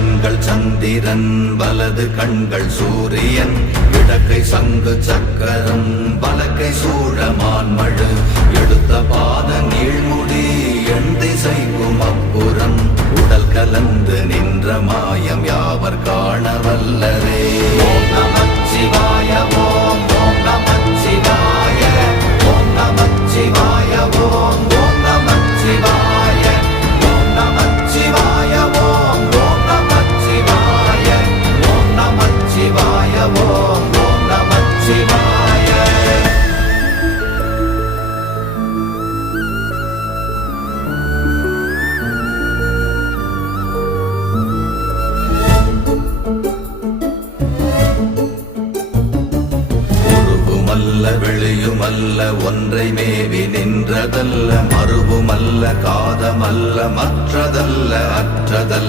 கண்கள் சந்திரன் வலது கண்கள் சூரியன் இடக்கை சங்கு சக்கரம் வலக்கை சூழமான்மழு எடுத்த பாத நீழ்முடி எண் திசைக்கும் அப்புறம் உடல் கலந்து நின்ற மாயம் யாவர் காண வல்லரே. ஓம் நமச்சிவாய ஓம் ஓம் நமச்சிவாய ஓம் நமச்சிவாய ஓம் ஓம் நமச்சிவாய ஓம் நமச்சிவாய ஓம் ஓம் நமச்சிவாய ஓம் நமச்சிவாய ஓம் ஓம் நமச்சிவாய. வெளியுமல்ல ஒன்றை மேவி நின்றதல்ல மறுவுமல்ல காதமல்ல மற்றதல்ல அற்றதல்ல